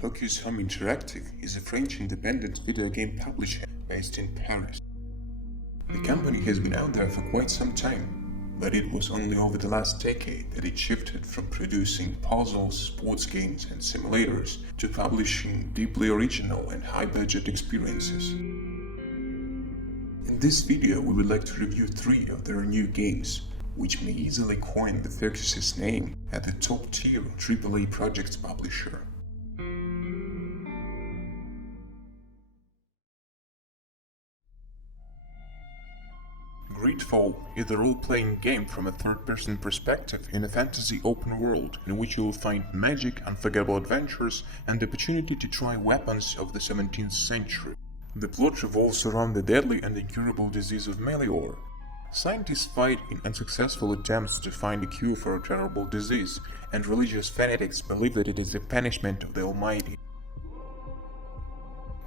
Focus Home Interactive is a French independent video game publisher based in Paris. The company has been out there for quite some time, but it was only over the last decade that it shifted from producing puzzles, sports games and simulators to publishing deeply original and high-budget experiences. In this video, we would like to review 3 of their new games, which may easily coin the Focus's name as the top-tier AAA projects publisher. Gridfall is a role-playing game from a third-person perspective in a fantasy open world in which you will find magic, unforgettable adventures, and the opportunity to try weapons of the 17th century. The plot revolves around the deadly and incurable disease of Melior. Scientists fight in unsuccessful attempts to find a cure for a terrible disease, and religious fanatics believe that it is the punishment of the Almighty.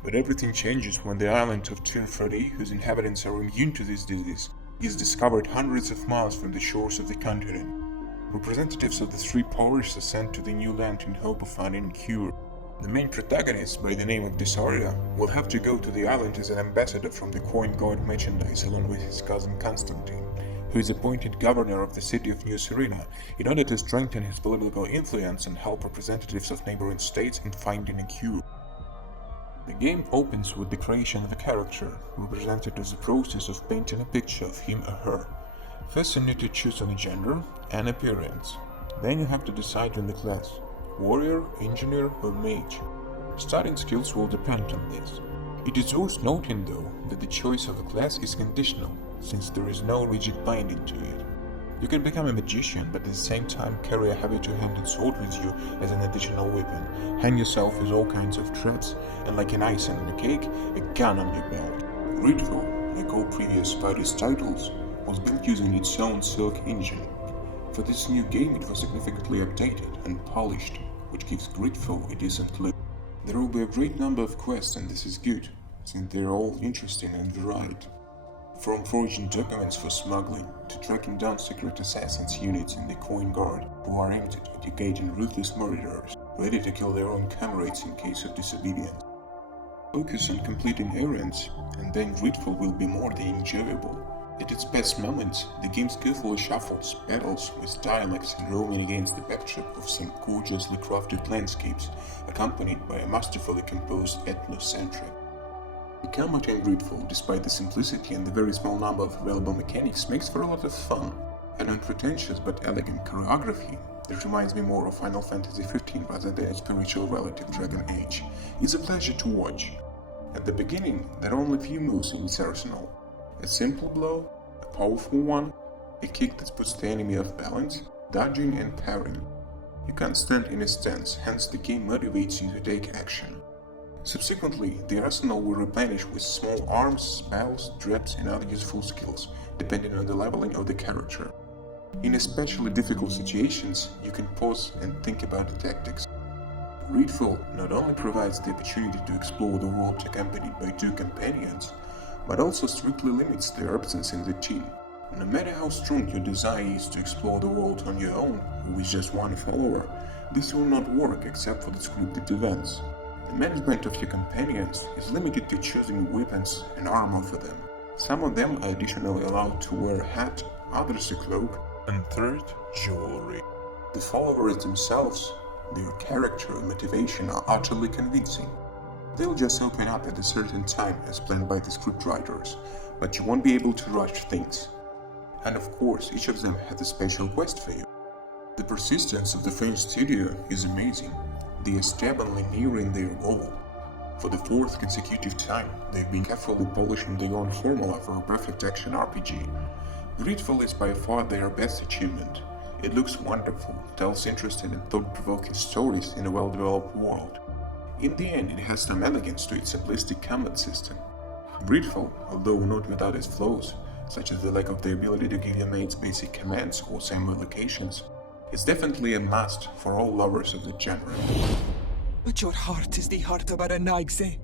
But everything changes when the island of Tirfari, whose inhabitants are immune to this disease, is discovered hundreds of miles from the shores of the continent. Representatives of the 3 powers are sent to the new land in hope of finding a cure. The main protagonist, by the name of Desaria, will have to go to the island as an ambassador from the Coin God merchandise along with his cousin Constantine, who is appointed governor of the city of New Serena, in order to strengthen his political influence and help representatives of neighboring states in finding a cure. The game opens with the creation of a character, represented as the process of painting a picture of him or her. First you need to choose on a gender and appearance. Then you have to decide on the class: warrior, engineer or mage. Starting skills will depend on this. It is worth noting though that the choice of a class is conditional, since there is no rigid binding to it. You can become a magician, but at the same time carry a heavy two-handed sword with you as an additional weapon, hang yourself with all kinds of traps, and like an icing on a cake, a gun on your belt. Gridfall, like all previous Spiders titles, was built using its own Silk engine. For this new game it was significantly updated and polished, which gives Gridfall a decent look. There will be a great number of quests, and this is good, since they are all interesting and varied. From forging documents for smuggling to tracking down secret assassins units in the Coin Guard who are aimed at educating ruthless murderers, ready to kill their own comrades in case of disobedience. Focus on completing errands, and then Gridfall will be more than enjoyable. At its best moments, the game skillfully shuffles battles with dialects and roaming against the backdrop of some gorgeously crafted landscapes, accompanied by a masterfully composed ethno soundtrack. The combat in Gridfall, despite the simplicity and the very small number of available mechanics, makes for a lot of fun. An unpretentious but elegant choreography that reminds me more of Final Fantasy XV rather than its spiritual relative Dragon Age is a pleasure to watch. At the beginning, there are only few moves in its arsenal: a simple blow, a powerful one, a kick that puts the enemy off balance, dodging and parrying. You can't stand in a stance, hence the game motivates you to take action. Subsequently, the arsenal will replenish with small arms, spells, traps and other useful skills, depending on the leveling of the character. In especially difficult situations, you can pause and think about the tactics. Gridfall not only provides the opportunity to explore the world accompanied by 2 companions, but also strictly limits their absence in the team. No matter how strong your desire is to explore the world on your own, or with just 1 follower, this will not work except for the scripted events. The management of your companions is limited to choosing weapons and armor for them. Some of them are additionally allowed to wear a hat, others a cloak, and third, jewelry. The followers themselves, their character and motivation are utterly convincing. They'll just open up at a certain time as planned by the scriptwriters, but you won't be able to rush things. And of course, each of them has a special quest for you. The persistence of the French studio is amazing. They are stubbornly nearing their goal. For the 4th consecutive time, they've been carefully polishing their own formula for a perfect action RPG. Gridfall is by far their best achievement. It looks wonderful, tells interesting and thought-provoking stories in a well-developed world. In the end, it has some elegance to its simplistic combat system. Gridfall, although not without its flaws, such as the lack of the ability to give your mates basic commands or same locations, is definitely a must for all lovers of the genre. But your heart is the heart of Aranagze.